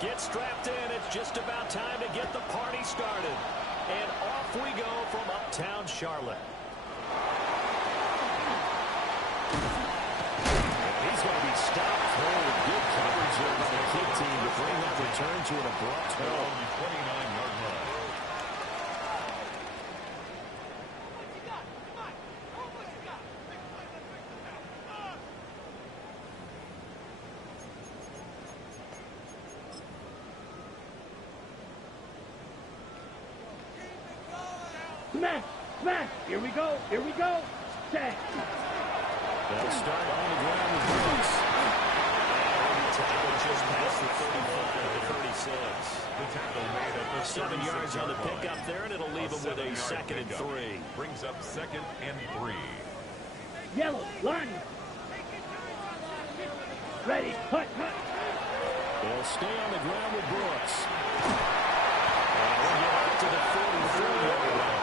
Get strapped in. It's just about time to get the party started. And off we go from Uptown Charlotte. He's going to be stopped cold. Good coverage there by the kick team to bring that return to an abrupt halt. 29-yard line. Smash! Smash! Here we go! Here we go! Check! They'll start on the ground with Brooks. And the tackle just past the 35 to 36. The tackle made at the 7 yards on the pickup line. there, and it'll leave him with a 2nd and 3. Brings up 2nd and 3. Yellow! Line! Ready! Hut! Hut! They'll stay on the ground with Brooks. And we'll get up to the 43-yard line.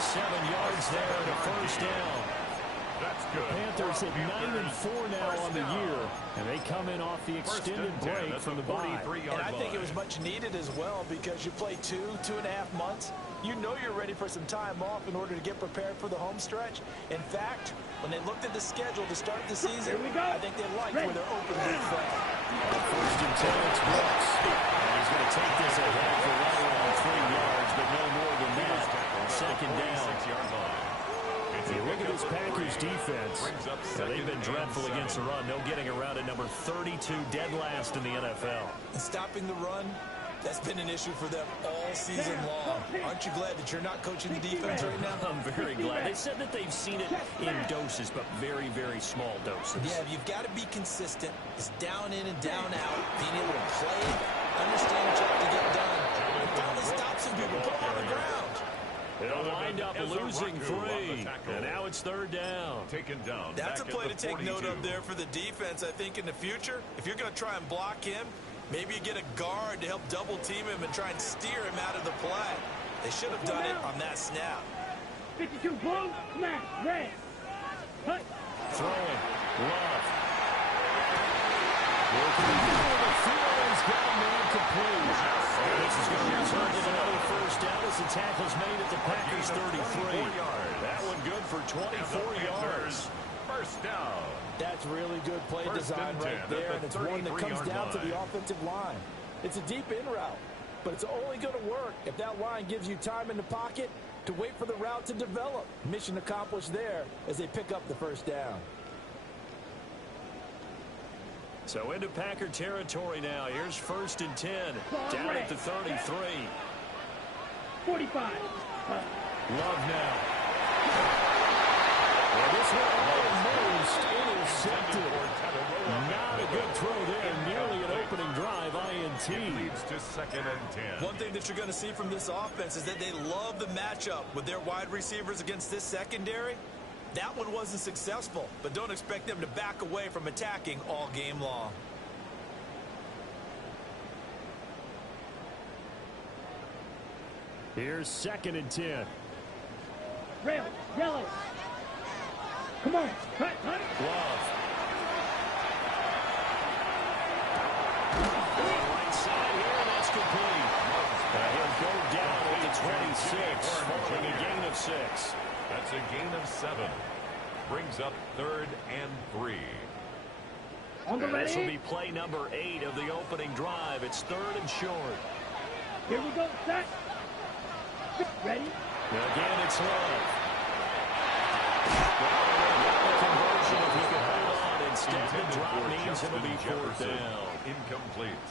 7 yards there and a first down. That's good. Panthers at 9-4 now on the year, and they come in off the extended break from the bye. And I think it was much needed as well because you play 2.5 months. You know you're ready for some time off in order to get prepared for the home stretch. In fact, when they looked at the schedule to start the season, I think they liked where their open week fell. First and 10, it's Brooks. And he's going to take this ahead for right around 3 yards, but no more than that. 2nd down. 6-yard line. You look at this Packers defense. They've been dreadful against the run. No getting around at number 32, dead last in the NFL. And stopping the run, that's been an issue for them all season long. Aren't you glad that you're not coaching the defense right now? I'm very glad. They said that they've seen it in doses, but very, very small doses. Yeah, you've got to be consistent. It's down in and down out. Being able to play it, understand what you have to get done. And finally stop some people, put them on the ground. They'll wind up losing 3, and now it's 3rd down. Taken down. That's a play to take 42. note of there for the defense, I think, in the future. If you're going to try and block him, maybe you get a guard to help double team him and try and steer him out of the play. They should have done it on that snap. 52 blue! Smash! Red! Hut! Throwing. Love. Working through the field. He's got a man complete. This is going to result in another first down as the tackle's made at the Packers 33. That one good for 24 yards. First down. That's really good play design right there, and it's one that comes down to the offensive line. It's a deep in route, but it's only going to work if that line gives you time in the pocket to wait for the route to develop. Mission accomplished there as they pick up the first down. So into Packer territory now. Here's 1st and 10. Down at the 33. 45. Love now. Well, this one almost intercepted. Not a good throw there. Nearly an opening drive. INT. Leads to 2nd and 10. One thing that you're going to see from this offense is that they love the matchup with their wide receivers against this secondary. That one wasn't successful, but don't expect them to back away from attacking all game long. Here's 2nd and 10. Rail! Yellow! Come on! Hut! Hut! Love. Right side here, and that's complete. He'll go down at the 26, following a gain of 6. That's a gain of 7. Brings up 3rd and 3. On the ready? This will be play number 8 of the opening drive. It's 3rd and short. Here we go. Set. Ready? Again, it's Love. Conversion if he can hold on. Instead, the drop means it'll be 4th down. Incomplete.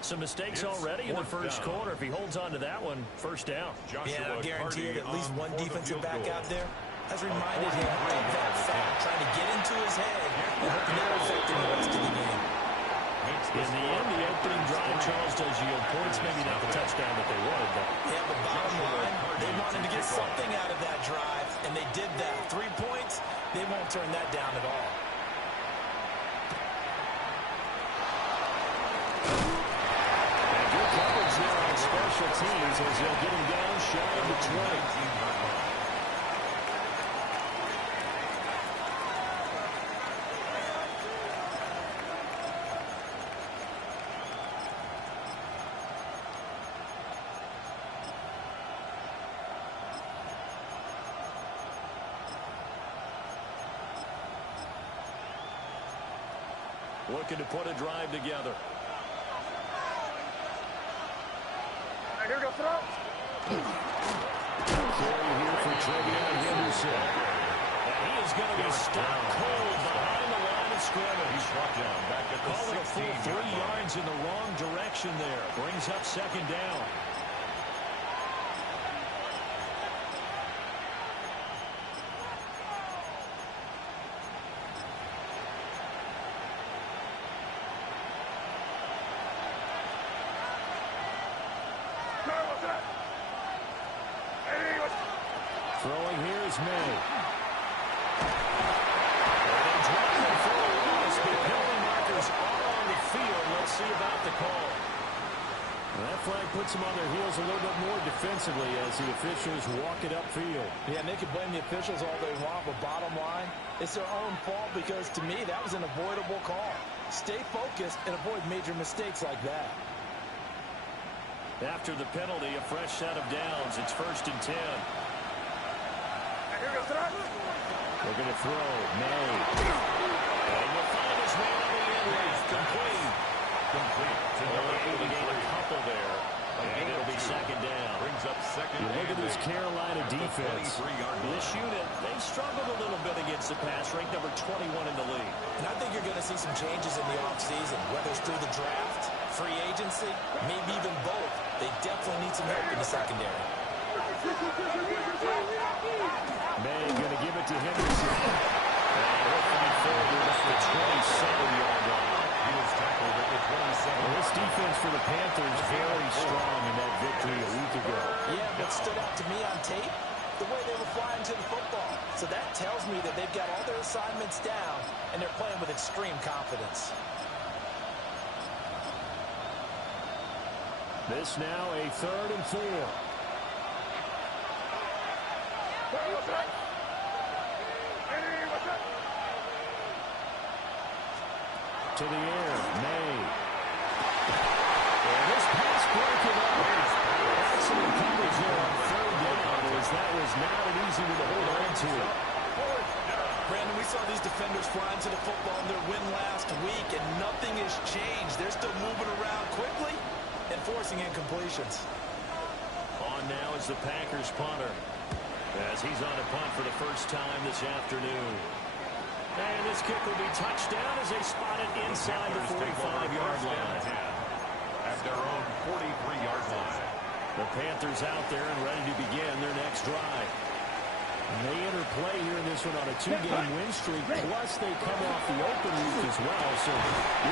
Some mistakes already in the first quarter. If he holds on to that one, 1st down. Yeah, I guarantee you that at least one defensive back out there has reminded him of that fact, trying to get into his head and hoping that affected the rest of the game. In the end, the opening drive, Charles, does yield points. Maybe not the touchdown that they wanted, but Yeah, but bottom line, they wanted to get something out of that drive, and they did that. 3 points, they won't turn that down at all. And good coverage there on special teams as they'll get him down shy of the 20. looking to put a drive together. Here we go, throw. Carry here for Travion Henderson. And he is going to be stopped cold behind the line of scrimmage. He's brought down back at the Call it a full 3 16-yard line. yards in the wrong direction there. Brings up second down. Throwing here is May. And driving for a loss, but penalty markers are on the field. Let's see about the call. Well, that flag puts them on their heels a little bit more defensively as the officials walk it upfield. Yeah, and they can blame the officials all they want, but bottom line, it's their own fault because, to me, that was an avoidable call. Stay focused and avoid major mistakes like that. After the penalty, a fresh set of downs. It's 1st and 10. They're going to throw. May. And will find his man on the end lane. Complete. To Only able to gain a couple there. And it'll be second down. Brings up second. You look at this Carolina At the defense. 23-yard line. This unit, they've struggled a little bit against the pass, ranked number 21 in the league. And I think you're going to see some changes in the offseason, whether it's through the draft, free agency, maybe even both. They definitely need some help in the secondary. May going to give it to Henderson. And he'll find forward at the 27-yard line. He was tackled at the 27. Well, this defense for the Panthers very strong in that victory a week ago. Yeah, what stood out to me on tape, the way they were flying to the football. So that tells me that they've got all their assignments down, and they're playing with extreme confidence. This now a 3rd and 4. To the air, May. And this pass broken up. Excellent coverage there on 3rd down, as that was not an easy one to hold on to. Brandon, we saw these defenders flying to the football in their win last week, and nothing has changed. They're still moving around quickly and forcing incompletions. On now is the Packers punter, as he's on a punt for the first time this afternoon. And this kick will be touched down as they spot it inside the 45-yard line. At their own 43-yard line. The Panthers out there and ready to begin their next drive. And they enter play here in this one on a 2-game win streak, plus they come off the open week as well. So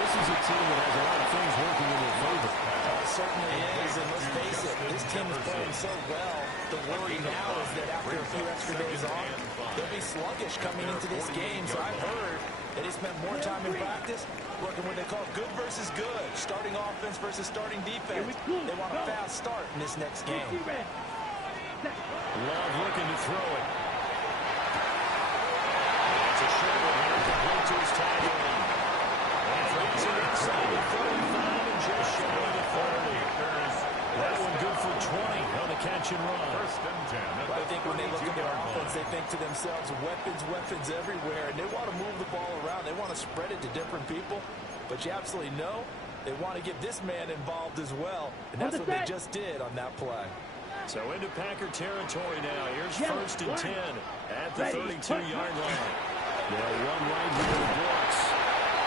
this is a team that has a lot of things working in their favor. It certainly is, and let's face it, this team is playing so well. The worry now is that after a few extra days off, they'll be sluggish coming into this game. So I've heard that he spent more time in practice working what they call good versus good, starting offense versus starting defense. They want a fast start in this next game. Love looking to throw it. It's a short one here, complete to his tight end. And throws it inside the 35 and just shy of the 30. That one good for 20 on the catch and run. 1st and 10. Well, I think when they look at their offense, they think to themselves, weapons everywhere, and they want to move the ball around. They want to spread it to different people, but you absolutely know they want to get this man involved as well, and that's what they just did on that play. So into Packer territory now. Here's 1st and 10 at the 32-yard line. Yeah, one right here in the blocks.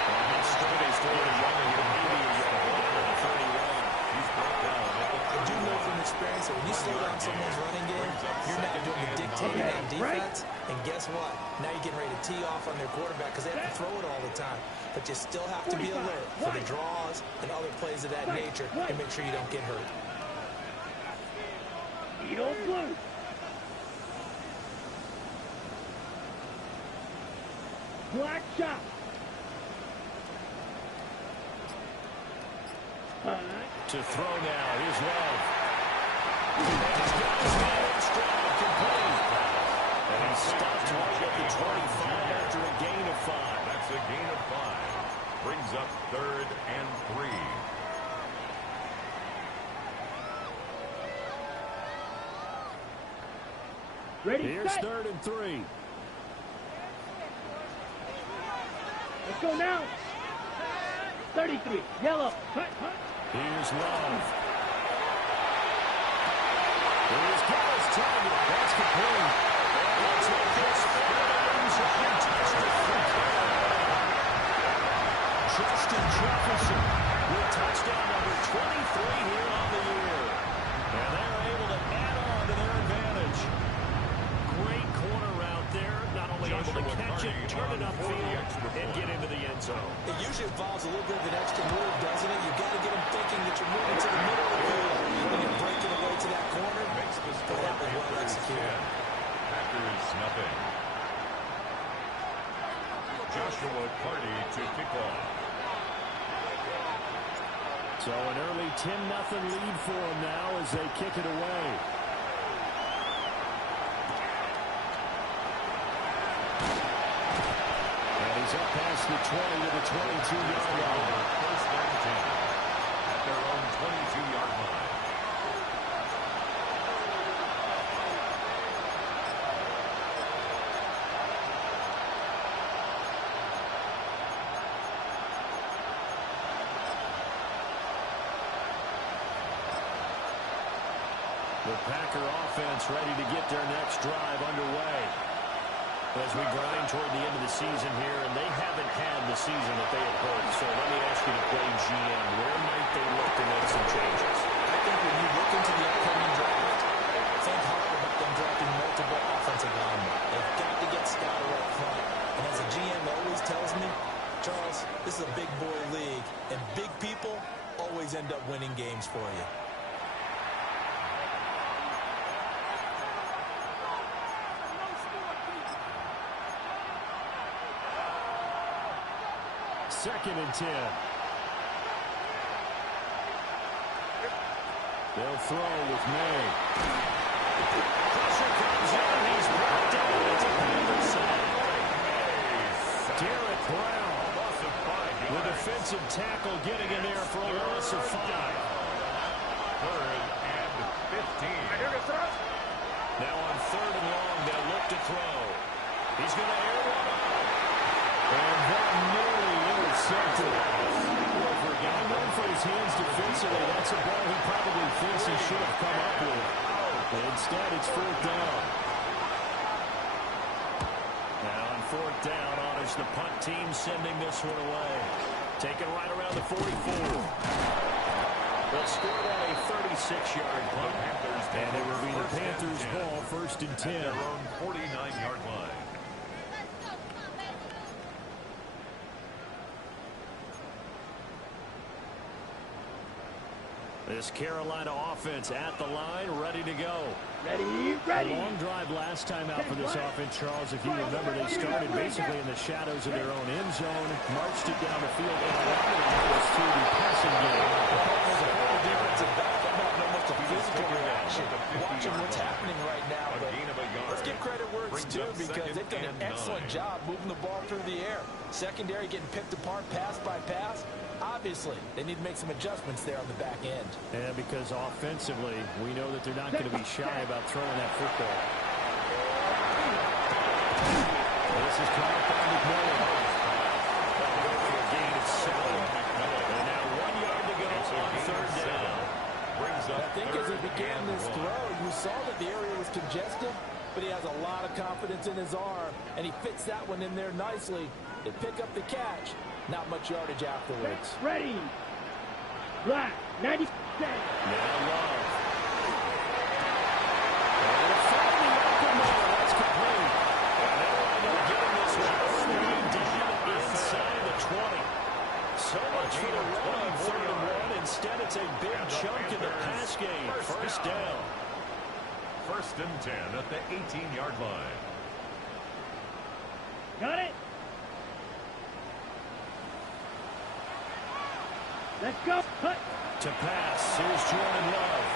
And that's straight as through the runner here, maybe a yard on the 31. He's brought down. I do know from experience that when you slow down someone's running game, you're not doing the dictating on defense. And guess what? Now you're getting ready to tee off on their quarterback because they have to throw it all the time. But you still have to be alert for the draws and other plays of that nature and make sure you don't get hurt. Edo Blue. Black shot. To throw now. Here's Love. And he's got his man in stride, complete. And he's stopped right at the 25 after a gain of 5. That's a gain of 5. Brings up 3rd and 3. Ready, Here's set. 3rd and 3. Let's go now. 33. Yellow. Cut. Here's Love. Here's Gallus trying to pass complete. And let's make this Justin Jefferson with touchdown number 23 here on the year. And they're able to add on to their advantage. Great corner route there. Not only able to catch it, turn it upfield, and get into the end zone. It usually involves a little bit of an extra move, doesn't it? You've got to get them thinking that you're moving to the middle of the field. And you're breaking away to that corner. Makes this That was well executed. Packers nothing. Joshua Party to kick off. So an early 10-0 lead for them now as they kick it away. And he's up past the 20 to the 22-yard line. First and 10 at their own 22-yard line. The Packer offense ready to get their next drive underway as we grind toward the end of the season here, and they haven't had the season that they had hoped. So let me ask you to play GM. Where might they look to make some changes? I think when you look into the upcoming draft, think hard about them drafting multiple offensive linemen. They've got to get Scott up front. And as a GM always tells me, Charles, this is a big boy league, and big people always end up winning games for you. Second and 10. They'll throw with May. Pressure comes in. He's brought down at the Panthers side. Derek Brown. The defensive tackle getting in there for a loss of 5. Third and 15. Now on third and long, they'll look to throw. He's going to air one out. And that nearly intercepted. Well, for a guy known for his hands defensively, that's a ball he probably thinks he should have come up with. But instead, it's fourth down. Now on fourth down, honors the punt team sending this one away. Taken right around the 44. They'll score on a 36-yard punt. And it will be the Panthers' ball, first and 10. Their own 49-yard line. This Carolina offense at the line, ready to go. Ready. A long drive last time out for this offense, Charles. If you remember, they started basically in the shadows of their own end zone, marched it down the field, and a lot of it was through the passing game. Defensive back, almost a physical reaction. Watching what's happening right now, but let's give credit where it's due because they've done an excellent job moving the ball through the air. Secondary getting picked apart pass by pass. Obviously, they need to make some adjustments there on the back end. Yeah, because offensively, we know that they're not going to be shy about throwing that football. This is caught up by McMillan. For a gain of 7. And now 1 yard to go on third down. I think as he began this throw, you saw that the area was congested, but he has a lot of confidence in his arm, and he fits that one in there nicely. They pick up the catch. Not much yardage afterwards. Ready. Black. 90. Now Love. And finally open there. That's complete. And they'll end up getting this one down inside the 20. So much for the run on third and 1. Instead, it's a big chunk in the pass game. First down. First and 10 at the 18-yard line. Got it. Let's go. Cut. To pass. Here's Jordan Love.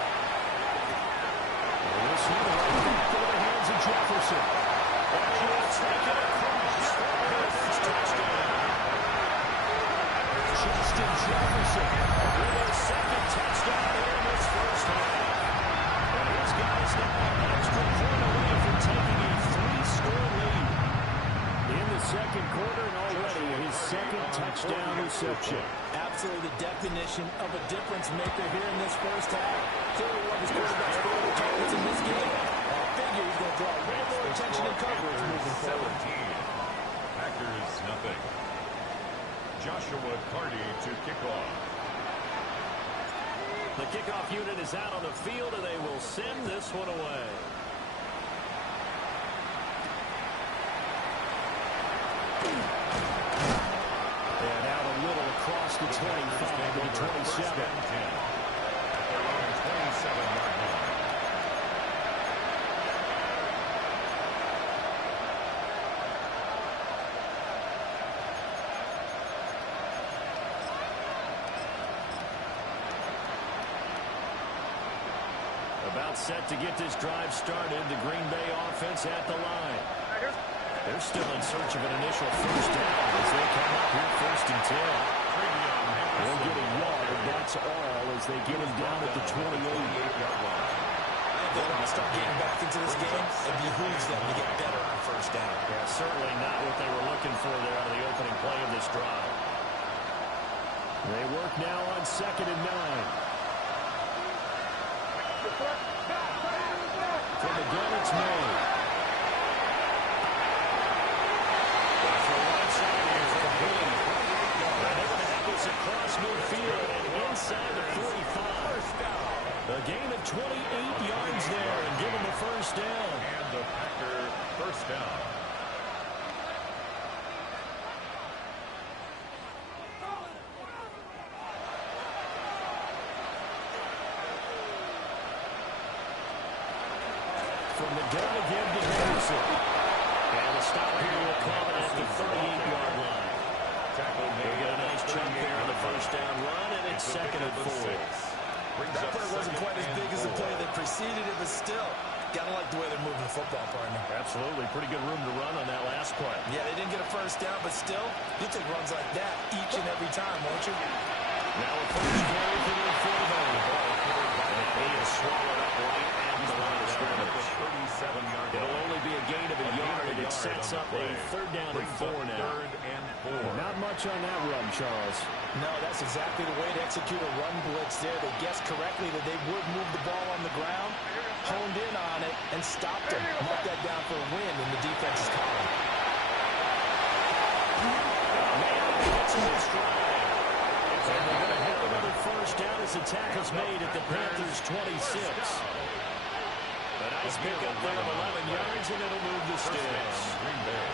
And this one right back into the hands of Jefferson. And let's take it across. First touchdown. Justin Jefferson with his second touchdown in his first half. And he's got us now an extra point away from taking a 3-score lead. In the second quarter and already his second touchdown reception. absolutely the definition of a difference maker here in this first half. Clearly one of his quarterback's favorite targets in this game. I figure he's going to draw a little more attention and coverage moving forward. 17. Packers nothing. Joshua Carty to kick off. The kickoff unit is out on the field, and they will send this one away. And out a little across the 25 to the 27. At their own 27-yard line. About set to get this drive started. The Green Bay offense at the line. They're still in search of an initial first down as they come up here first and 10. They'll get a yard, that's all, as they get him down at the 28-yard line. If they want to start getting back into this game, it behooves them to get better on first down. Yeah, certainly not what they were looking for there on the opening play of this drive. They work now on 2nd and 9. From the gun, it's made. Across midfield and inside the 45. A gain of 28 yards there and give them a first down. And the Packer first down. From the gun again to Henderson. And the stop here will come at the 38-yard line. They get a nice chunk there on the first down run, and it's 2nd and 4. That play wasn't quite as big as the play that preceded it, but still, gotta like the way they're moving the football, partner. Absolutely. Pretty good room to run on that last play. Yeah, they didn't get a first down, but still, you'll take runs like that each and every time, won't you? Now a first carry for the fullback. And he is swallowed up right at the line of scrimmage. 37-yard line. It'll only be a gain of a yard, and it sets up a 3rd down and 4 now. 3rd and 4. Not much on that run, Charles. No, that's exactly the way to execute a run blitz there. They guessed correctly that they would move the ball on the ground, honed in on it, and stopped them. Mark that down for a win in the defense's column. And they're going to have another first down as the tackle's made at the Panthers' 26. A nice pickup there of 11 yards, and it'll move the sticks. Green Bay.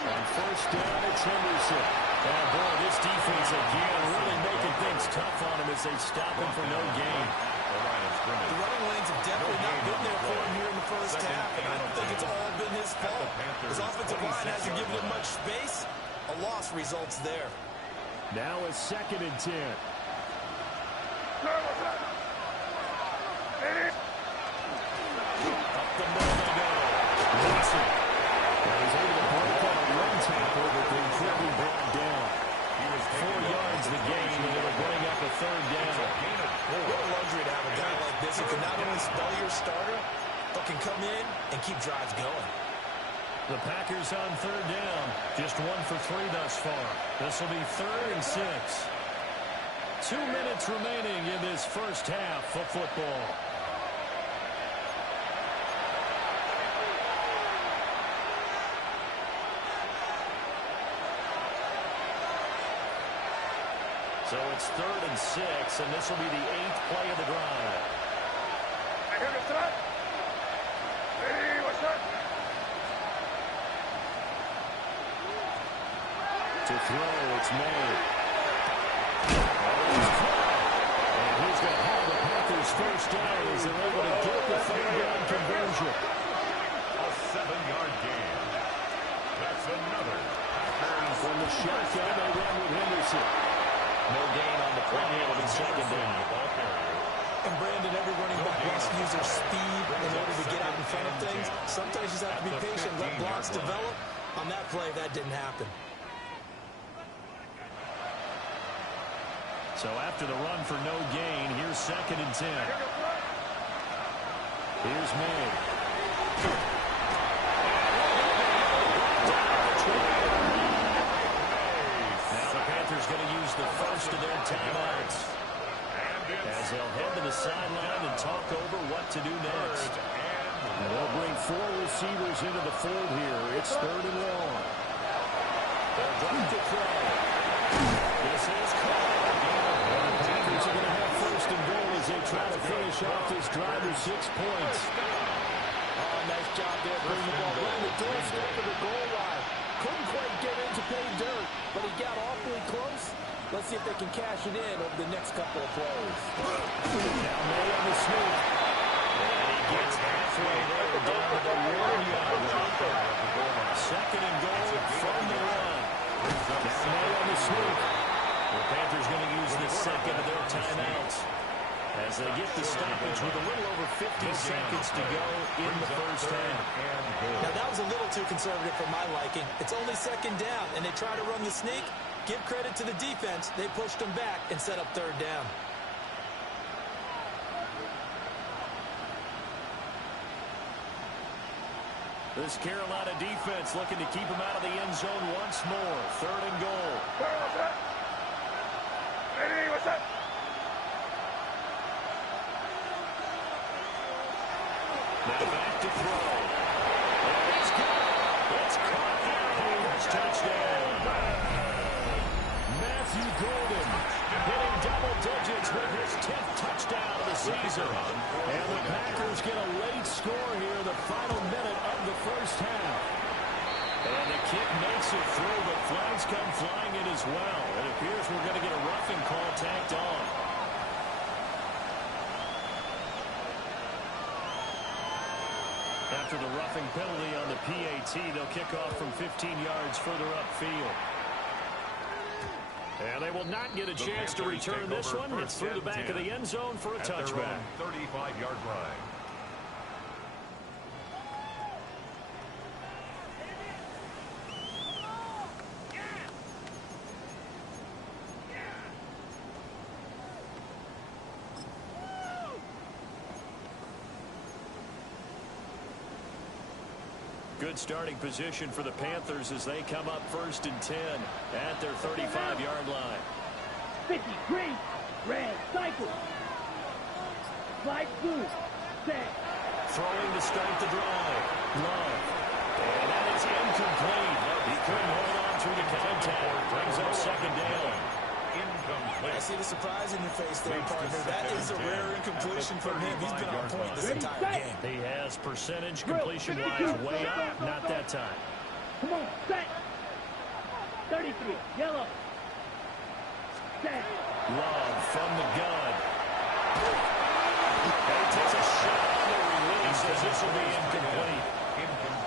On first down, it's Henderson. And boy, this defense again really making things tough on him as they stop him for no gain. The running lanes have definitely not been there for him here in the first half, and I don't think it's all been his fault. His offensive line hasn't given him much space. A loss results there. Now it's 2nd and 10. Up the middle they go. Watson. And he's able to break up a run tackle, but they quickly brought down. He was 4 yards the gain, and it'll bring up a 3rd down. What a luxury to have a guy like this who can not only spell your starter, but can come in and keep drives going. The Packers on 3rd down. Just 1 for 3 thus far. This will be 3rd and 6. 2 minutes remaining in this first half of football. So it's 3rd and 6, and this will be the 8th play of the drive. To throw, it's made. And he's going to have the Panthers first down as they're able to get the 3rd down conversion. A 7-yard gain. That's another. From the shotgun, they run with Henderson. No gain on the play, it'll be 2nd down. And Brandon, every running back wants to use their speed in order to get out in front of things. Sometimes you just have to be patient, let blocks develop. On that play, that didn't happen. So after the run for no gain, here's 2nd and 10. Here's May. use the first of their timeouts as they'll head to the sideline and talk over what to do next. And they'll bring 4 receivers into the fold here. It's 3rd and long. They'll drop to throw. This is caught. The Packers are going to have 1st and goal as they try to finish off this drive with 6 points. Oh, nice job there. Bring the ball right in the doorstep of the goal line. Couldn't quite get in to pay dirt, but he got awfully close. Let's see if they can cash it in over the next couple of plays. Now May on the sweep. And he gets halfway there down to the 1-yard line. 2nd and goal from the run. Now May on the sweep. The Panthers going to use the 2nd of their timeouts as they get the stoppage with a little over 50 seconds to go in the first half. Now, that was a little too conservative for my liking. It's only 2nd down, and they try to run the sneak. Give credit to the defense. They pushed them back and set up 3rd down. This Carolina defense looking to keep them out of the end zone once more. 3rd and goal. What's that? Now back to throw. And he's got it. It's caught there. First touchdown. Matthew Golden hitting double digits with his 10th touchdown of the season. And the Packers get a late score here, the final minute of the first half. And the kick makes it through, but flags come flying in as well. It appears we're going to get a roughing call tacked on. After the roughing penalty on the PAT, they'll kick off from 15 yards further upfield. And they will not get a chance to return this one. It's through the back of the end zone for a touchback. 35-yard line. Good starting position for the Panthers as they come up 1st and 10 at their 35-yard line. 50, green, red, cycle. Slide blue, set. Throwing to start the drive. Love. And that is incomplete. He couldn't hold on through the contact. Brings up 2nd down. I see the surprise in your face there, partner. That is a rare incompletion from him. He's been on point this entire game. He has percentage completion-wise way up. Not that time. Come on, set. 33, yellow. Set. Love from the gun. And he takes a shot on the release as this will be incomplete.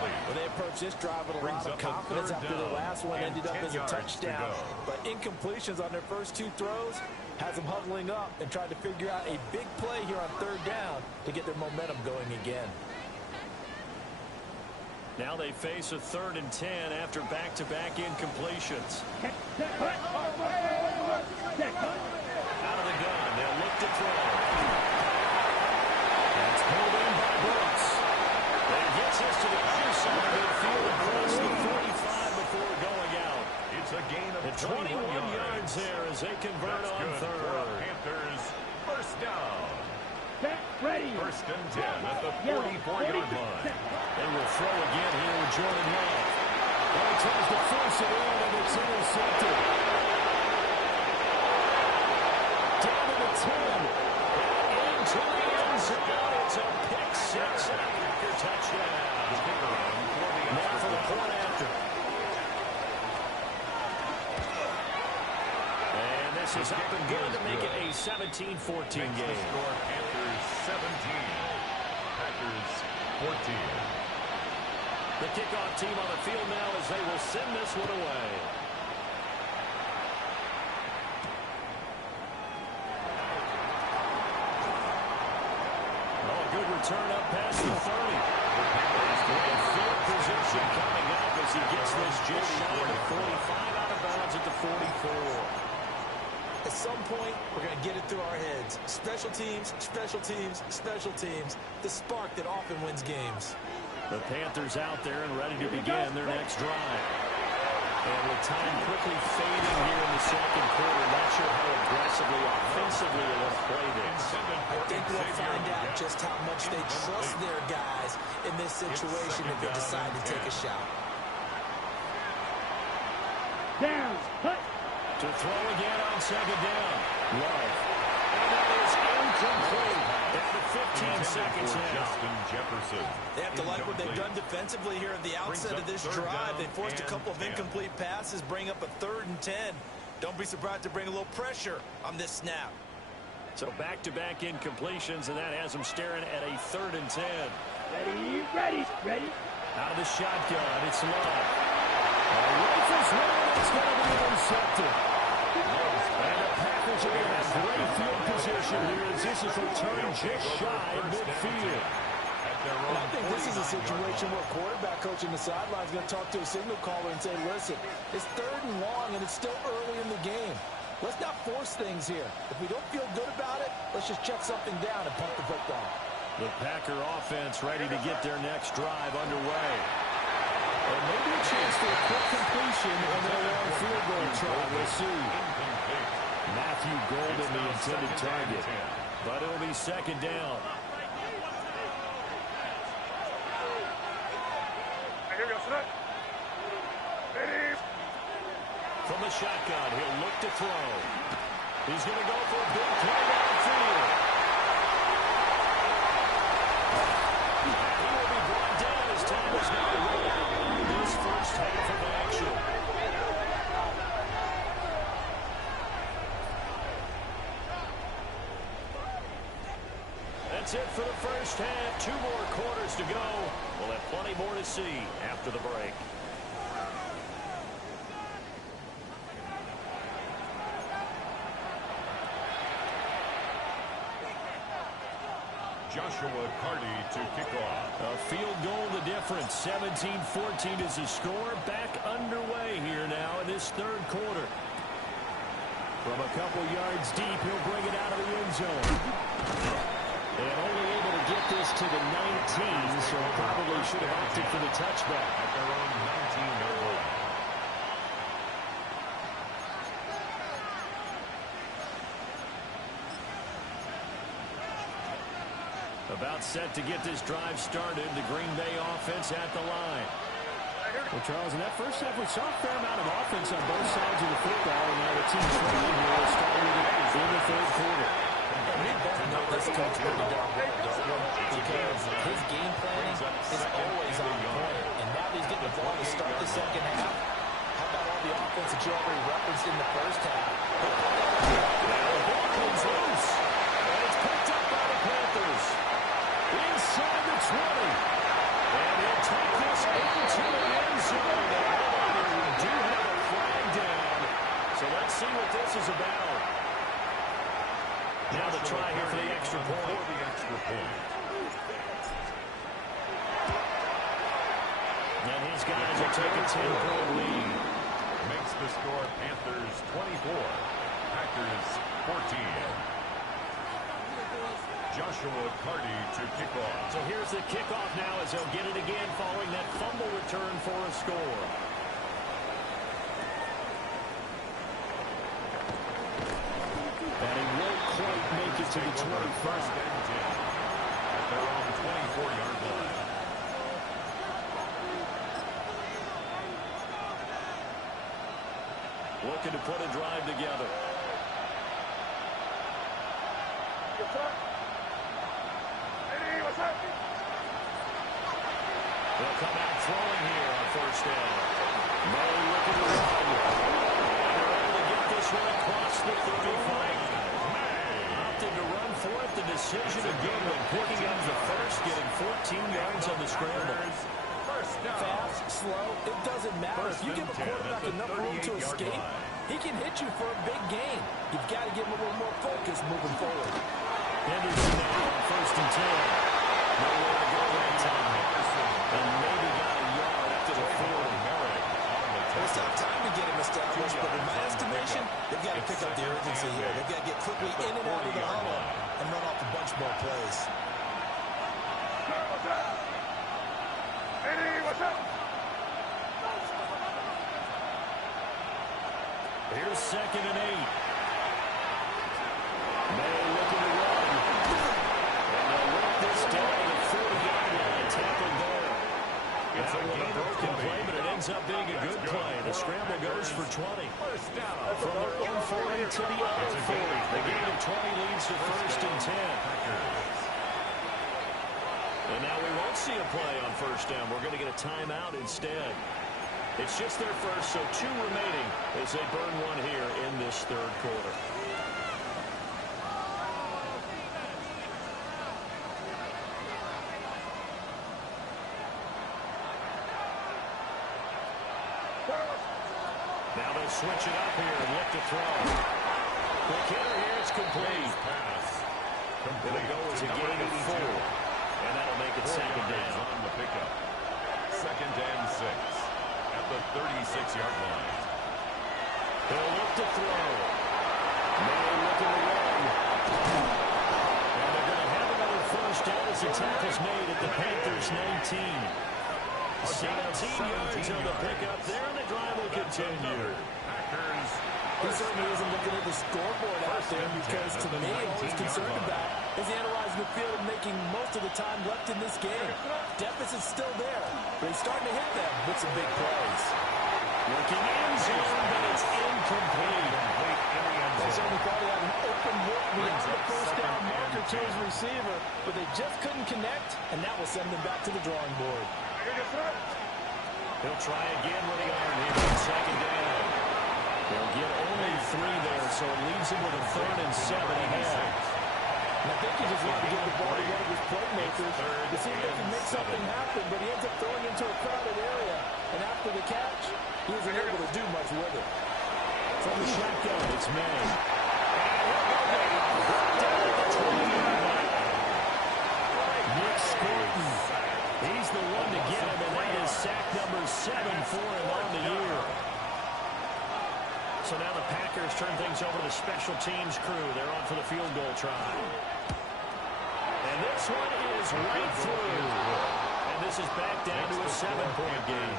Well, they approached this drive with a lot of confidence after the last one ended up as a touchdown. But incompletions on their first 2 throws has them huddling up and trying to figure out a big play here on 3rd down to get their momentum going again. Now they face a 3rd and 10 after back-to-back incompletions. Out of the gun, they'll look to throw. That's pulled in by Brooks. That gets us to the other side of the field across the 45 before going out. It's a gain of 21 yards there as they convert on 3rd. Panthers, 1st down. Set, ready. 1st and 10 at the 44-yard line. They will throw again here with Jordan Love. And he tries to force it in, and it's intercepted. Down to the 10. Into the end zone. It's a pick 6 and a Packer touchdown. Now for the point after. And this is up and good to make it a 17-14 game. The score, Panthers 17, Packers 14. The kickoff team on the field now as they will send this one away. Oh, a good return up past the 30. Great field position coming up as he gets this just shy of 45 out of bounds at the 44. At some point, we're going to get it through our heads. Special teams, special teams, special teams. The spark that often wins games. The Panthers out there and ready to begin their next drive. And with time quickly fading here in the second quarter, not sure how aggressively, offensively they want to play this. I think we'll find out just how much they trust their guys in this situation if they decide to take a shot. Down. Hut. To throw again on second down. Love. And that is incomplete. Down to 15 seconds now. Justin Jefferson. They have to like what they've done defensively here at the outset of this drive. They forced a couple of incomplete passes, bring up a 3rd and 10. Don't be surprised to bring a little pressure on this snap. So back-to-back incompletions, and that has them staring at a 3rd and 10. Ready. Out of the shotgun, it's Love. Rifles one, it's going to be intercepted. And the Packers are going to have great field position here as this is returned just shy of midfield. And I think this is a situation where a quarterback coach in the sideline is going to talk to a signal caller and say, listen, it's 3rd and long and it's still early in the game. Let's not force things here. If we don't feel good about it, let's just check something down and pump the football. The Packer offense ready to get their next drive underway. And maybe a chance for a quick completion on their long field goal try. We'll see. Matthew Golden, the intended target. But it'll be second down. From the shotgun, he'll look to throw. He's going to go for a big play downfield. He will be brought down as time is now run out in this first half of action. That's it for the first half. 2 more quarters to go. We'll have plenty more to see after the break. Joshua Carty to kick off. A field goal the difference. 17-14 is the score. Back underway here now in this 3rd quarter. From a couple yards deep, he'll bring it out of the end zone. And only able to get this to the 19, so probably should have opted for the touchback. At their own 19-yard line. About set to get this drive started. The Green Bay offense at the line. Well, Charles, in that first half, we saw a fair amount of offense on both sides of the football, and now the team's running here starting in the 3rd quarter. And we both know this coach pretty darn well, don't we? Because his game planning is always on point. And now he's getting the ball to start the second half. How about all the offense that you already referenced in the first half? Now the ball comes loose. And it's picked up by the Panthers. Inside the 20. And he'll take this into the end zone. And we do have a flag down. So let's see what this is about. Now the try here for the extra point. And his guys will take a 10-point lead. Makes the score Panthers 24, Packers 14. Joshua Carty to kick off. So here's the kickoff now as he'll get it again following that fumble return for a score. And he won't quite make it to the 25. At their own 24-yard line. Looking to put a drive together. They'll come out throwing here on first down. Murray looking to run. And they're able to get this one across the 35. Opted to run for it. The decision of Goodwin picking up the first, getting 14 yards on the scramble. Fast, slow, it doesn't matter. If you give a quarterback enough room to escape, he can hit you for a big gain. You've got to give him a little more focus moving forward. Henderson now on first and 10. Nowhere to go that time. And maybe got a yard after the 40. It's not time to get him established, but in my estimation, they've got to pick up the urgency here. They've got to get quickly in and out of the huddle and run off a bunch more plays. Here's 2nd and 8. May looking to run. And they'll work this down to the 40-yard line. Tackled there. It's a broken play, but it ends up being a good play. The scramble goes for 20. From their own 40 to the other 40. The gain of 20 leads to 1st and 10. And now we won't see a play on 1st down. We're going to get a timeout instead. It's just their first, so 2 remaining as they burn one here in this 3rd quarter. Now they'll switch it up here and look to throw. The kicker here is complete. It'll go as a gain of 4. And that'll make it 2nd down. On the pickup. 2nd and 6 at the 36-yard line. They'll look to throw. May looking to run. And they're going to have another 1st down as the tackle's made at the Panthers' 19. 17 yards on the pickup there, and the drive will continue. He certainly isn't looking at the scoreboard out there because, to me, all he's concerned about is analyzing the field and making most of the time left in this game. Deficit's still there, but he's starting to hit them with some big plays. Looking end zone, but it's incomplete. They certainly thought he had an open look beyond the 1st down marker to his receiver, but they just couldn't connect, and that will send them back to the drawing board. He'll try again with the iron here on 2nd down. They'll get only 3 there, so it leaves him with a 3rd and 7 ahead. And I think he just wanted to get the ball to one of his playmakers to see if they can make something happen, but he ends up throwing into a crowded area. And after the catch, he isn't able to do much with it. From the shotgun, it's May. Down at the 20-yard line. Nick Scorton. He's the one to get him, and that is sack number 7 for him on the year. So now the Packers turn things over to the special teams crew. They're on for the field goal try. And this one is right through. And this is back down to a 7-point game.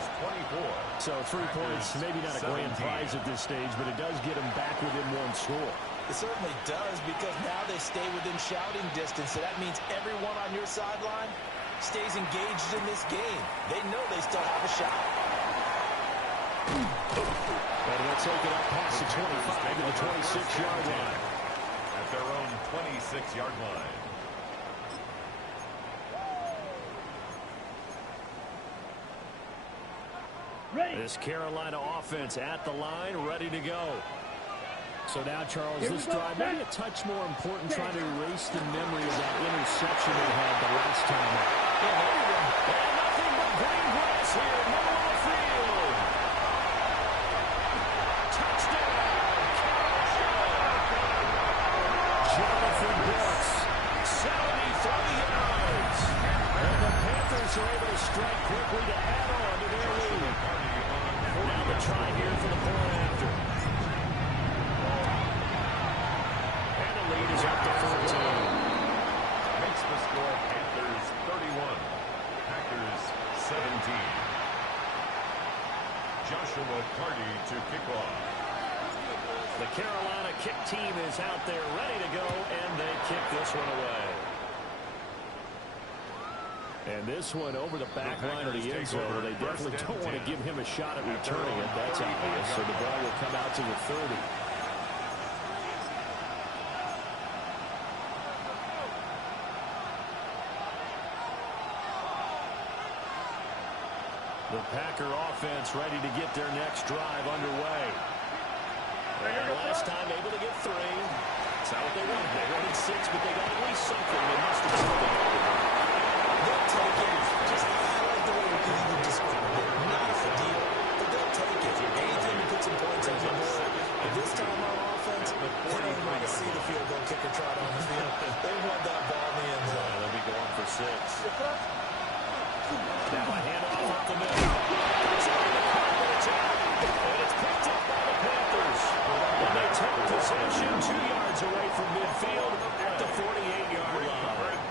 24. So 3 points, maybe not a grand prize at this stage, but it does get them back within 1 score. It certainly does, because now they stay within shouting distance. So that means everyone on your sideline stays engaged in this game. They know they still have a shot. And they'll take it up past the 25 to the 26-yard line. At their own 26-yard line. Ready. This Carolina offense at the line, ready to go. So now, Charles, this drive maybe a touch more important, trying to erase the memory of that interception they had the last time out. Yeah, there you go. And nothing but green grass here, middle of the field. Touchdown, Jonathan Brooks, 73 yards. And the Panthers are able to strike quickly to add on to their lead. Now the try here for the point after. And the lead is up to 14. Makes the score Panthers 31. Packers 17. Joshua Carty to kick off. The Carolina kick team is out there ready to go, and they kick this one away. And this one over the back line of the end zone. They definitely don't want to give him a shot at returning it. That's obvious. So the ball will come out to the 30. The Packer offense ready to get their next drive underway. And last time able to get 3. That's not what they wanted. They wanted 6, but they got at least something. They must have something. They'll take it. Just I like the way you described it. Not a deal, but they'll take it. Anything to put some points on the board. But this time on offense, they don't want to see the field goal kicker trot on the field. They want that ball in the end zone. They'll be going for 6. Now a handoff up the middle. And it's picked up by the Panthers. And they take possession 2 yards away from midfield at the 48-yard line.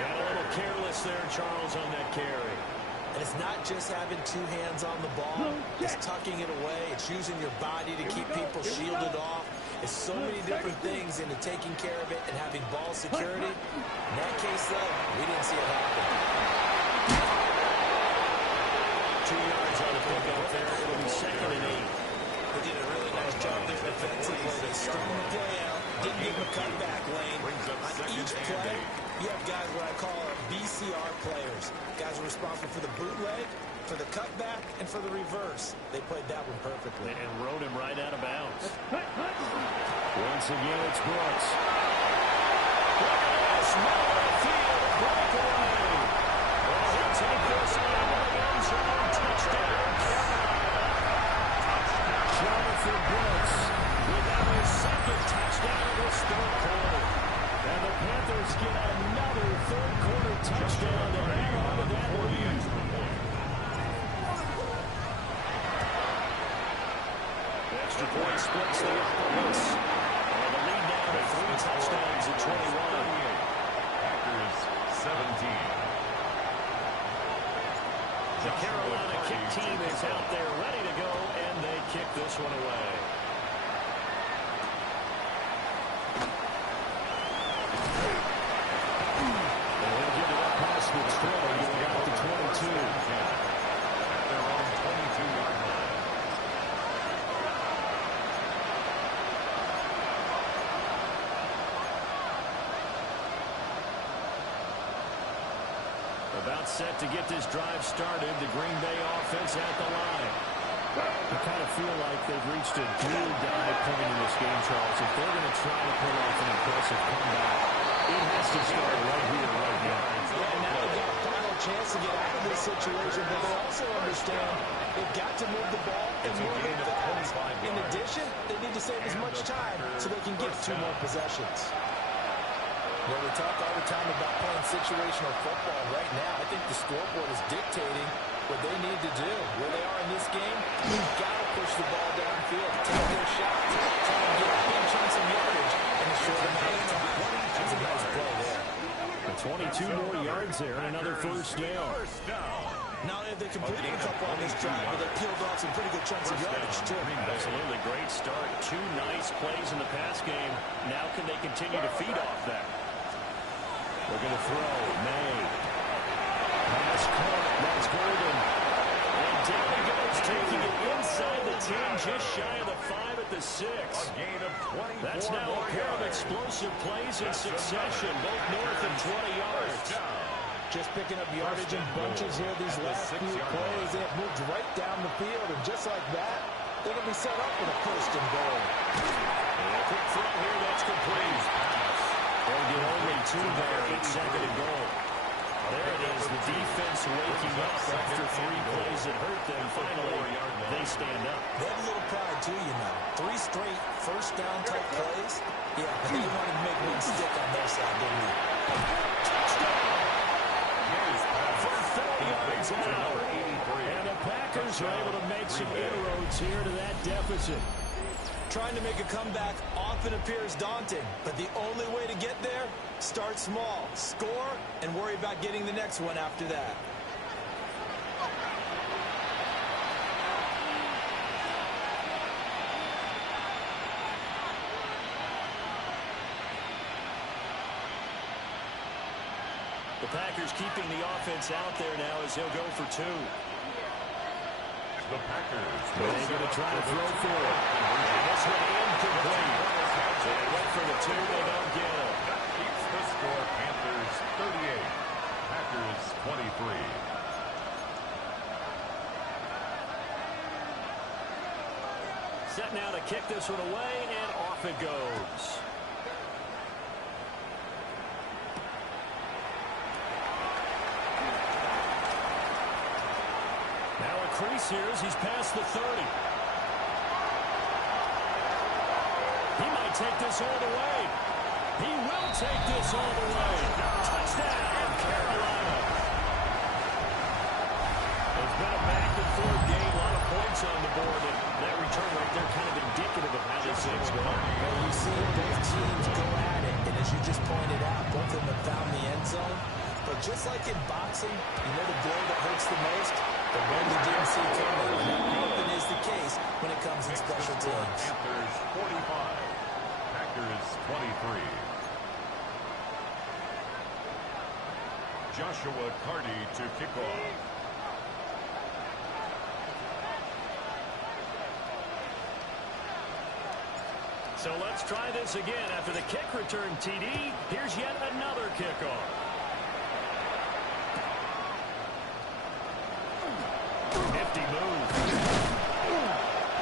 And a little careless there, Charles, on that carry. And it's not just having two hands on the ball. It's tucking it away. It's using your body to keep people shielded off. It's so many different things into taking care of it and having ball security. In that case, though, we didn't see it happen. 2 yards on the pickup there. It'll be 2nd and 8. They did a really nice job there defensively. They strung the play out, didn't give them a cutback lane. On each play, you have guys what I call BCR players. Guys are responsible for the bootleg, for the cutback, and for the reverse. They played that one perfectly. And rode him right out of bounds. Once again, it's Brooks. Middle of the field, breakaway. He'll take this out of the end zone. Touchdown. Jonathan Brooks with his 2nd touchdown of this 3rd quarter. And the Panthers get another 3rd quarter touchdown to add on to that lead. The extra point splits the opponents. And the lead now to 3 touchdowns at 21. Packers 17. The Carolina kick team is out there ready to go, and they kick this one away. And they'll get it up past the 20, going out to 22. At their own 22-yard line. About set to get this drive started. The Green Bay offense at the line. I kind of feel like they've reached a do-or-die point in this game, Charles. If they're going to try to pull off an impressive comeback, it has to start right here, right now. Yeah, now they've got a final chance to get out of this situation, but they also understand they've got to move the ball and move it fast. In addition, they need to save as much time so they can get 2 more possessions. Well, we talk all the time about playing situational football. Right now, I think the scoreboard is dictating what they need to do. Where they are in this game, you've got to push the ball downfield, take their shots, try and get big chunks of yardage in a short amount of time. That's a nice play there. 22 more yards there and another first down. Not only have they completed a couple on this drive, but they peeled off some pretty good chunks of yardage, too. Absolutely great start. 2 nice plays in the pass game. Now can they continue to feed off that? They're going to throw. May. Pass caught. That's Golden. And down he goes, taking it inside the 10, just shy of the 5 at the 6. A gain of 24. That's now a pair of explosive plays in succession, both north of 20 yards. Just picking up yardage in bunches here these last few plays. They have moved right down the field, and just like that, they're going to be set up with a 1st and goal. And a quick throw here, that's complete. They'll get only 2 there at 2nd and goal. There it is, the defense waking up after 3 plays that hurt them. Finally, they stand up. They have a little pride, too, you know. 3 straight first-down type plays. Yeah, they wanted to make one stick on their side, didn't they? Touchdown! For 4 yards out. And the Packers are able to make some inroads here to that deficit. Trying to make a comeback often appears daunting, but the only way to get there, start small, score, and worry about getting the next one after that. The Packers keeping the offense out there now as he'll go for 2. The Packers. They're going to try to throw for it. And this one incomplete. They went for the 2, they don't get it. That keeps the score. Panthers 38. Packers 23. Set now to kick this one away, and off it goes. Now a crease here as he's past the 30. He might take this all the way. He will take this all the way. Touchdown, Carolina. It's been a back-and-forth game, a lot of points on the board, and that return right there kind of indicative of how this thing's going. Well, you see both teams go at it, and as you just pointed out, both of them have found the end zone. But just like in boxing, you know the blow that hurts the most? The one you didn't see coming. And that often is the case when it comes in special teams. Panthers 45, Packers 23. Joshua Carty to kick off. So let's try this again. After the kick return TD, here's yet another kickoff. Nifty move.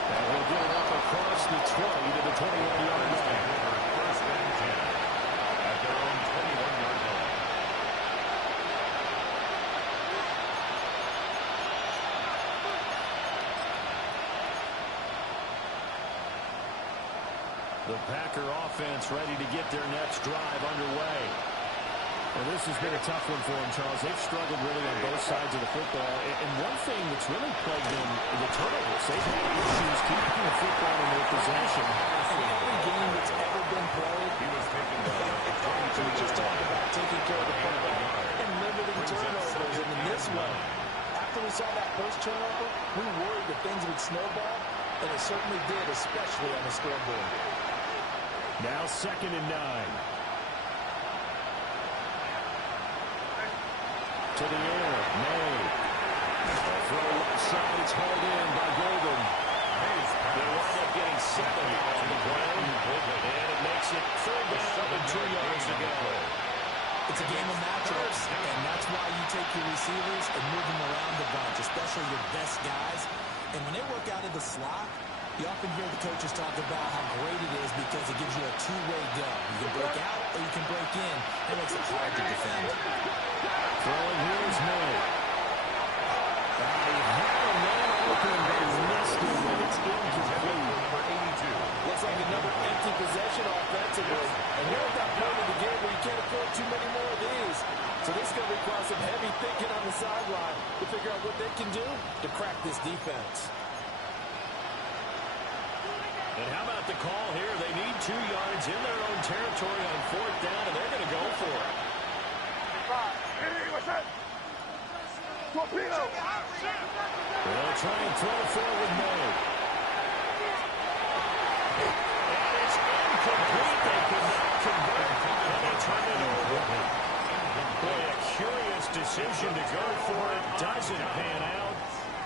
And we'll get it up across the 20 to the 21-yard line. First and 10 at their own 21-yard line. The Packer offense ready to get their next drive underway. Well, this has been a tough one for them, Charles. They've struggled really on both sides of the football. And one thing that's really plagued them, the turnovers. They've had issues keeping the football in their possession. And every game that's ever been played, He was taken down. we just talked about taking care of the football and limiting turnovers. And in this one, after we saw that first turnover, we worried that things would snowball, and it certainly did, especially on the scoreboard. Now 2nd and 9. To the air, May. Throw left side, it's hauled in by Golden. They wind up getting 7 on the ground, and it makes it 3rd down and 2 yards to go. It's a game of matchups, and that's why you take your receivers and move them around the bunch, especially your best guys. And when they work out of the slot, you often hear the coaches talk about how great it is because it gives you a two-way go. You can break out or you can break in. That makes it hard to defend. Throwing here is May. He had a man open, but he missed him, and it's incomplete. Number 82. Looks like another empty possession offensively. And you're at that point of the game where you can't afford too many more of these. So this is going to require some heavy thinking on the sideline to figure out what they can do to crack this defense. And how about the call here? They need 2 yards in their own territory on 4th down, and they're going to go for it. They'll try and throw forward May. And it's incomplete. They could not convert. And they turn it over. Boy, a curious decision to go for it. Doesn't pan out.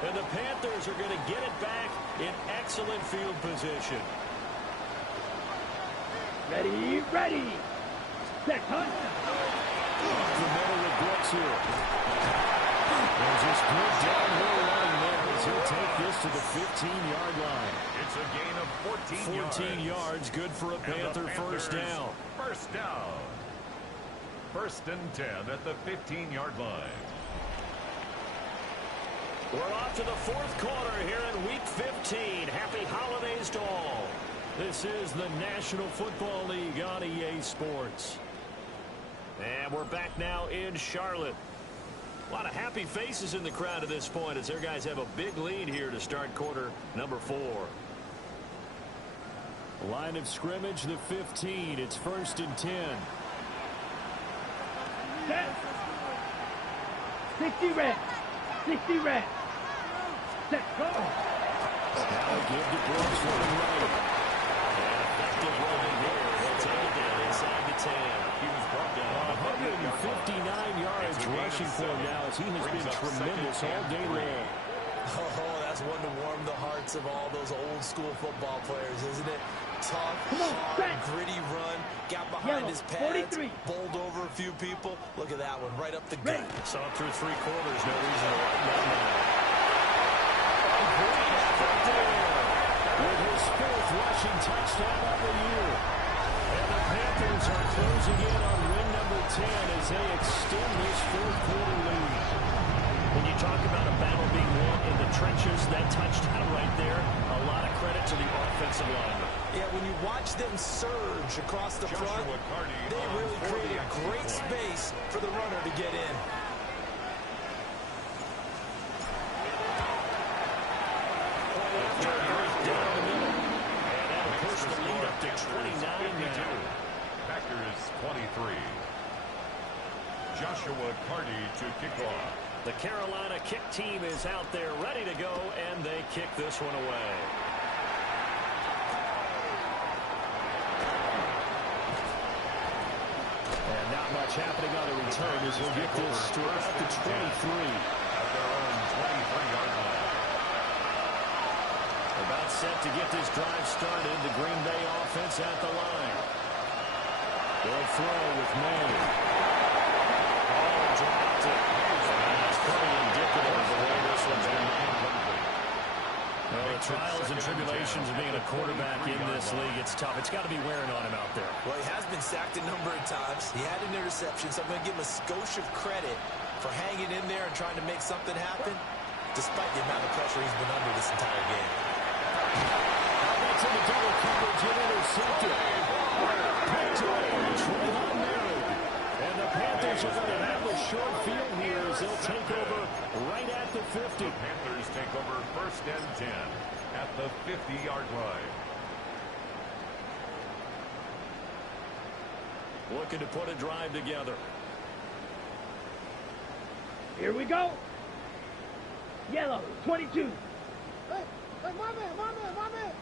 And the Panthers are going to get it back in excellent field position. Ready, ready. Set, hunt. Off the middle with Brooks here. There's this good downhill running there as he'll take this to the 15-yard line. It's a gain of 14 yards, good for a Panther first down. First down. 1st and 10 at the 15-yard line. We're off to the 4th quarter here in Week 15. Happy holidays to all. This is the National Football League on EA Sports. And we're back now in Charlotte. A lot of happy faces in the crowd at this point as their guys have a big lead here to start quarter number 4. Line of scrimmage, the 15. It's 1st and 10. Set. 60 red. 60 red. Set, go. Now they give to Brooks running right. And effective running here. They'll take it down inside the 10. He was brought down. 159 yards rushing for him now as he has been tremendous all day long. Oh, that's one to warm the hearts of all those old school football players, isn't it? Tough, hard, gritty run, got behind his pads, 43. bowled over a few people. Look at that one, right up the gut. So through 3 quarters, no reason to write that down. With his 4th rushing touchdown of the year. And the Panthers are closing in on win number 10 as they extend this 4th quarter lead. When you talk about a battle being won in the trenches, that touchdown right there, a lot of credit to the offensive line. Yeah, when you watch them surge across the front, they really created great space for the runner to get in. Down the middle. And that'll push the lead up to 29 now. Packers 23. Joshua Carty to kick off. The Carolina kick team is out there ready to go, and they kick this one away. And not much happening on the return as we'll get this to about the 23. At their own 23-yard line. About set to get this drive started. The Green Bay offense at the line. They'll throw with May. Oh, dropped it. That's pretty indicative of the way this one's going to be. Well, the trials and tribulations of being a quarterback in this league, it's tough. It's got to be wearing on him out there. Well, he has been sacked a number of times. He had an interception, so I'm going to give him a skosh of credit for hanging in there and trying to make something happen, despite the amount of pressure he's been under this entire game. That's in the double coverage and intercepted. Picked away, Trayvon Merritt. And the Panthers are going to have a short field here as they'll take over right at the 50. The Panthers take over 1st and 10 at the 50-yard line. Looking to put a drive together. Here we go. Yellow, 22. Hey, my man.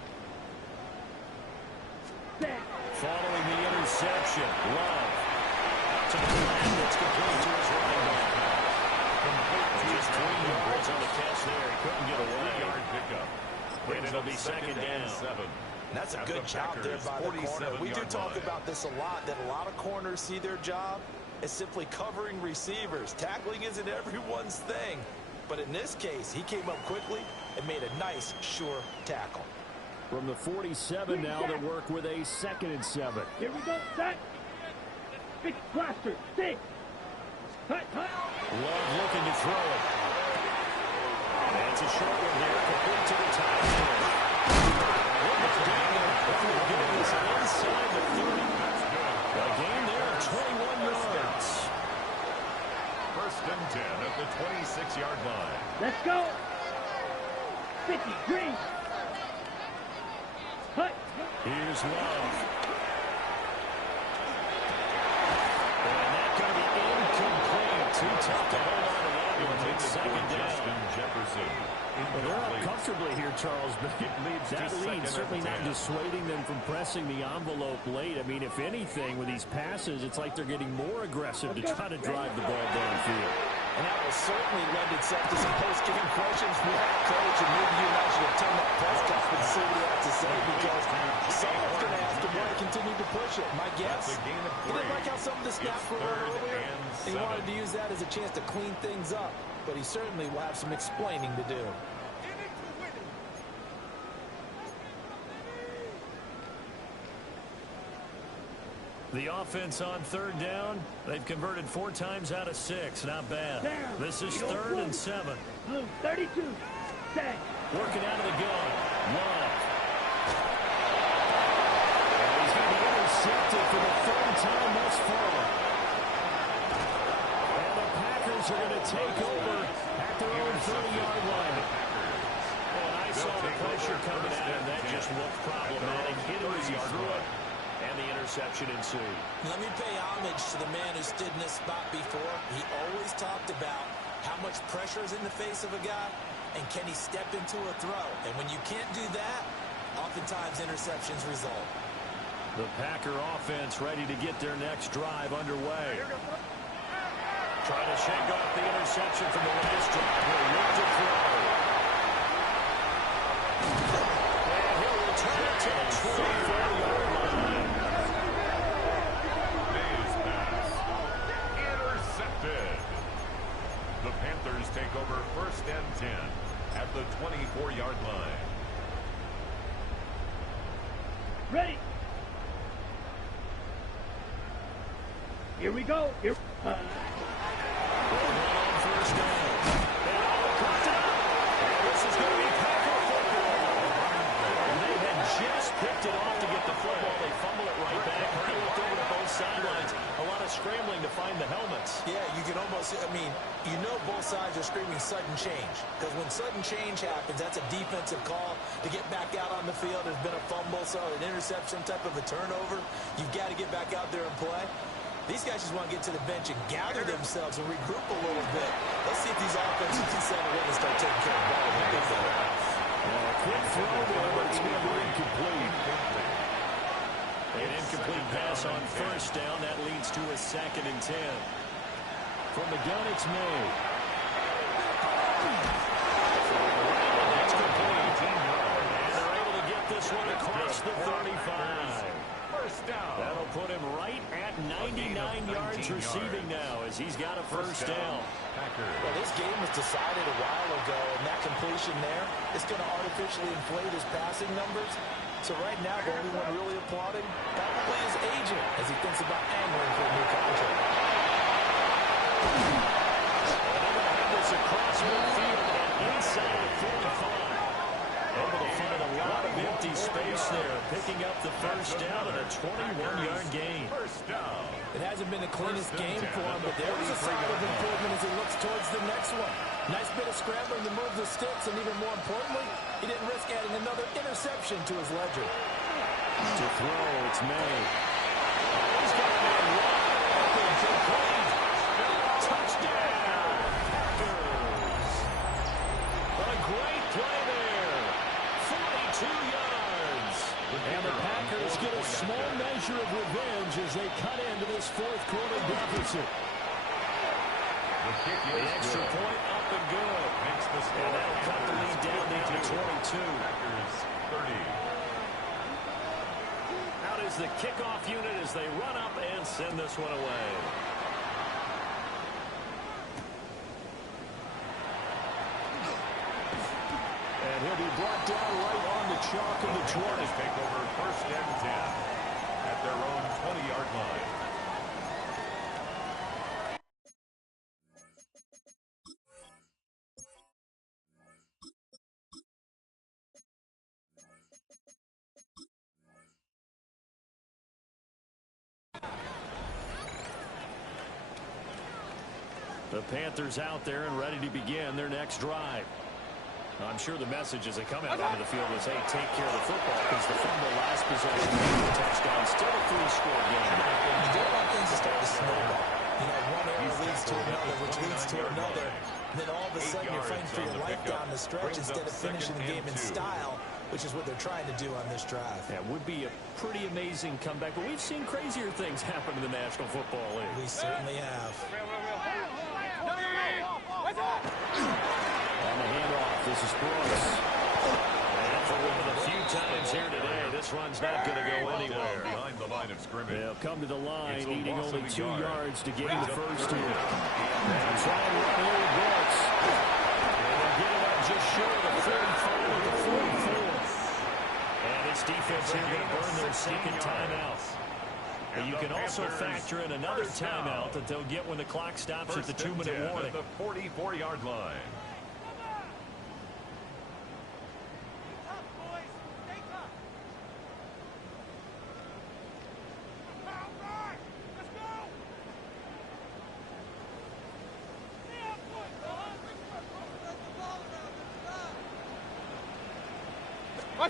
Set. Following the interception, Love. Out to the line, that's complete to his running back. Just 3 yards on the catch there. He couldn't get away. 3-yard pickup. And it'll be second down. 7. That's a At good the job there Packers' by the corner. We do 47-yard talk line. about this a lot, that a lot of corners see their job as simply covering receivers. Tackling isn't everyone's thing. But in this case, he came up quickly and made a nice, sure tackle. From the 47 now, they work with a 2nd and 7. Here we go. Set. Big blaster. 6. Hut. Love looking to throw it. And it's a short one here, complete to the tight end. Getting this inside the 30. A gain there of 21 yards. 1st and 10 at the 26-yard line. Let's go. 50. Green. Hut. Here's Love. And that's going to be incomplete. Too tough to hold on to that one. It's second down. Justin Jefferson. Well, they're up Incomplete. comfortably here, Charles, but that lead certainly not 10. dissuading them from pressing the envelope late. I mean, if anything, with these passes, it's like they're getting more aggressive to try to drive the ball downfield. And that will certainly lend itself to some post-game questions from that coach. And maybe you and I should attend that press conference and see what he has to say, because someone's going to ask him why he continued to push it. My guess, That's a gain of he didn't 3. like how some of the snaps It's were run 3rd earlier. and He 7. wanted to use that as a chance to clean things up. But he certainly will have some explaining to do. The offense on 3rd down, they've converted 4 times out of 6. Not bad. Down. This is 3rd and 7. Blue, 32. Set. Working out of the gun. Love. And he's going to be intercepted for the 3rd time thus far. And the Packers are going to take over at their own 30-yard line. And I saw the pressure coming at him. That just looked problematic. Hit him as he threw it. And the interception ensued. Let me pay homage to the man who stood in this spot before. He always talked about how much pressure is in the face of a guy, and can he step into a throw. And when you can't do that, oftentimes interceptions result. The Packer offense ready to get their next drive underway. Trying to shake off the interception from the last drive. He'll look to throw. And he'll return it to the 24-yard line. Mays pass. Intercepted. The Panthers take over 1st and 10 at the 24-yard line. Ready. Here we go. Here. On 1st down. And caught it. And this is going to be Packer football. And they had just picked it off to get the football. They fumble it right back. He looked over to both sidelines. A lot of scrambling to find the helmets. Yeah, you can almost, I mean, you know both sides are screaming sudden change. Because when sudden change happens, that's a defensive call to get back out on the field. There's been a fumble, so an interception type of a turnover. You've got to get back out there and play. These guys just want to get to the bench and gather themselves and regroup a little bit. Let's see if these offenses can settle in and start taking care of the ball. A quick throw there, but it's going to be incomplete. An incomplete pass on first down. That leads to a 2nd and 10. From the gun, it's May. That's complete. And they're able to get this one across the 35. First down. That'll put him right at 99 yards receiving now as he's got a first down. Well, this game was decided a while ago, and that completion there is going to artificially inflate his passing numbers. So right now, the only one really applauding probably his agent as he thinks about angling for a new contract. They're going to have this across midfield and inside the 45. Able to find a lot of empty space there, picking up the first down and a 21-yard gain. First down. It hasn't been the cleanest game for him, but there was a sign of improvement as he looks towards the next one. Nice bit of scrambling to move the sticks, and even more importantly, he didn't risk adding another interception to his ledger. To throw, it's May. He's got a man wide open, complete. Touchdown, Packers. A great play there. 42 yards. And the Packers get a small measure of revenge as they cut into this fourth-quarter deficit. The extra point up and good. And that'll cut the lead down to 22. Packers 30. Out is the kickoff unit as they run up and send this one away. And he'll be brought down right on the chalk of the 20. Take over first and 10 at their own 20-yard line. The Panthers out there and ready to begin their next drive. I'm sure the message as they come out onto the field was, hey, take care of the football because the fumble last possession was a touchdown. Still a 3-score game. You don't want things to start to snowball. You know, one error leads to another, which leads to another. And then all of a sudden you're fighting for your life down the stretch instead of finishing the game in style, which is what they're trying to do on this drive. That would be a pretty amazing comeback, but we've seen crazier things happen in the National Football League. We certainly have. On the handoff, this is Brooks. And for one of the few times here today, this run's not going to go anywhere. Behind the line of scrimmage. They'll come to the line, needing only 2 yards to gain the first two. here. And try and run here with Brooks. And they'll get it up just short of the 45 at the 44. And this defense here going to burn their second timeout. But you can also factor in another timeout that they'll get when the clock stops at the 2-minute warning. At the 44-yard line.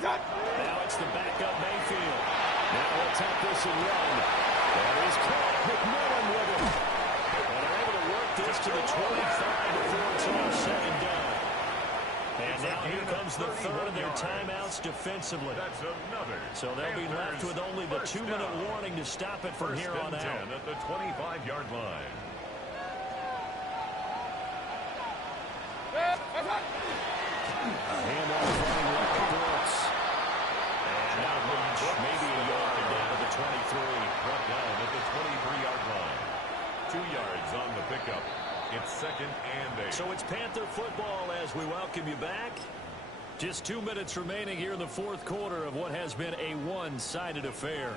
Now it's the backup Mayfield. Now they'll tap this and run. That is caught. McMillan with him. And they're able to work this to the 25 before it's all said and done. And now here comes the third of their timeouts defensively. That's another. So they'll be left with only the 2-minute warning to stop it from here on out. First and 10 at the 25-yard line. A handoff running left to Brooks. And now Lynch, maybe a yard down to the 23. Brought down at the 23-yard line. 2 yards on the pickup. It's second and 8. So it's Panther football as we welcome you back. Just 2 minutes remaining here in the fourth quarter of what has been a one-sided affair.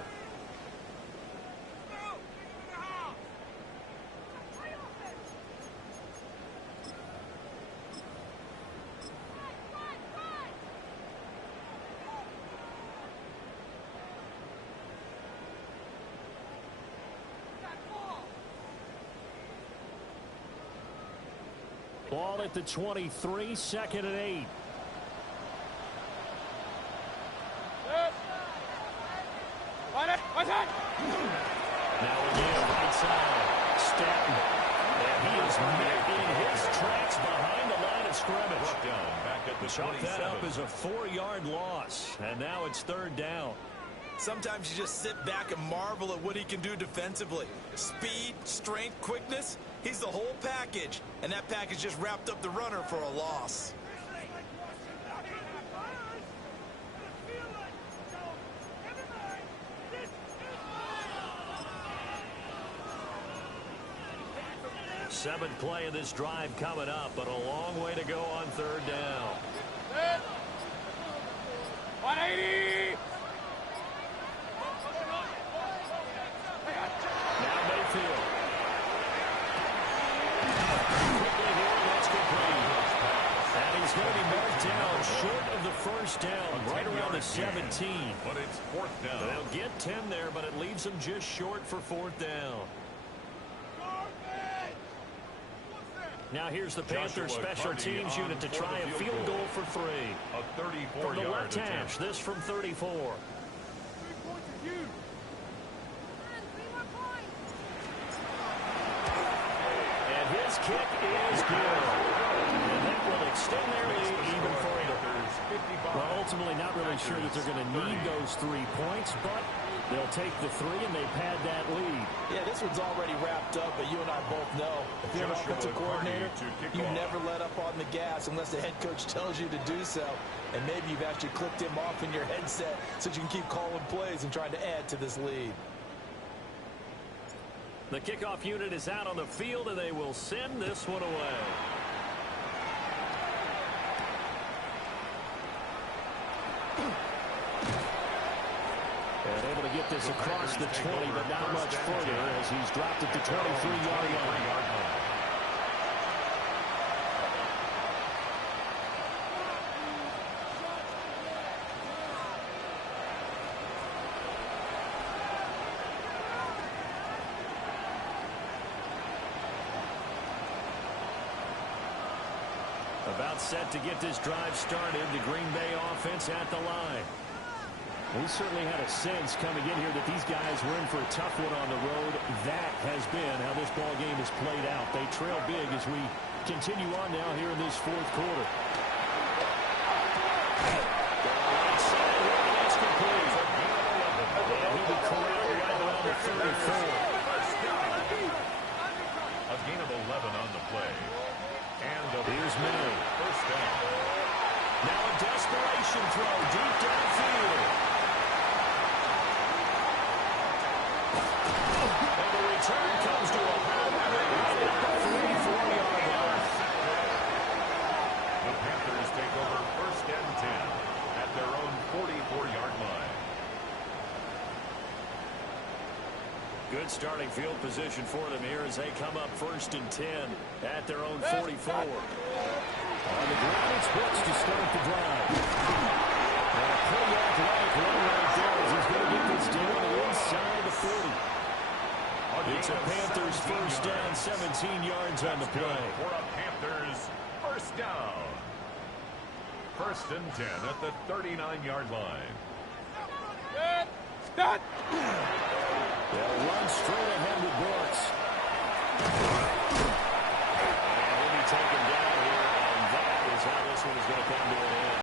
Ball at the 23, second and 8. Now again, right side. Chalk that up as a 4-yard loss, and now it's 3rd down. Sometimes you just sit back and marvel at what he can do defensively. Speed, strength, quickness, he's the whole package. And that package just wrapped up the runner for a loss. Seventh play of this drive coming up, but a long way to go on 3rd down. 180! Now Mayfield. Quickly here, that's complete. And he's going to be marked down short of the 1st down, right around the 17. But it's 4th down. They'll get 10 there, but it leaves them just short for 4th down. Now here's the Panthers special teams unit to try a field goal for 3. A 34-yard From the left attempt. hash, this from 34. 3 points of you. 3 more points. And his kick is good. And that will extend their lead even further. Well, ultimately not really sure that they're going to need those 3 points, but they'll take the 3 and they pad that lead. Yeah, this one's already wrapped up, but you and I both know if you're an offensive coordinator, you never let up on the gas unless the head coach tells you to do so. And maybe you've actually clicked him off in your headset so you can keep calling plays and trying to add to this lead. The kickoff unit is out on the field, and they will send this one away. And able to get this across the 20, but not much further as he's dropped at the 23-yard line. About set to get this drive started, the Green Bay offense at the line. We certainly had a sense coming in here that these guys were in for a tough one on the road. That has been how this ball game has played out. They trail big as we continue on now here in this 4th quarter. That's complete. And he'll be corralled right around the 34. A gain of 11 on the play. And here's May. 1st down. Now a desperation throw deep downfield. And the return comes to a halt right at the 34-yard line. The Panthers take over 1st and 10 at their own 44-yard line. Good starting field position for them here as they come up 1st and 10 at their own 44. On the ground, it's Brooks to start the drive. And a pretty athletic run right there as he's going to get this down inside the 40. It's a Panthers 1st down, 17 yards on the play. For a Panthers 1st down. 1st and 10 at the 39-yard line. Start! They'll run straight ahead with Brooks. And he'll be taken down here, and that is how this one is going to come to an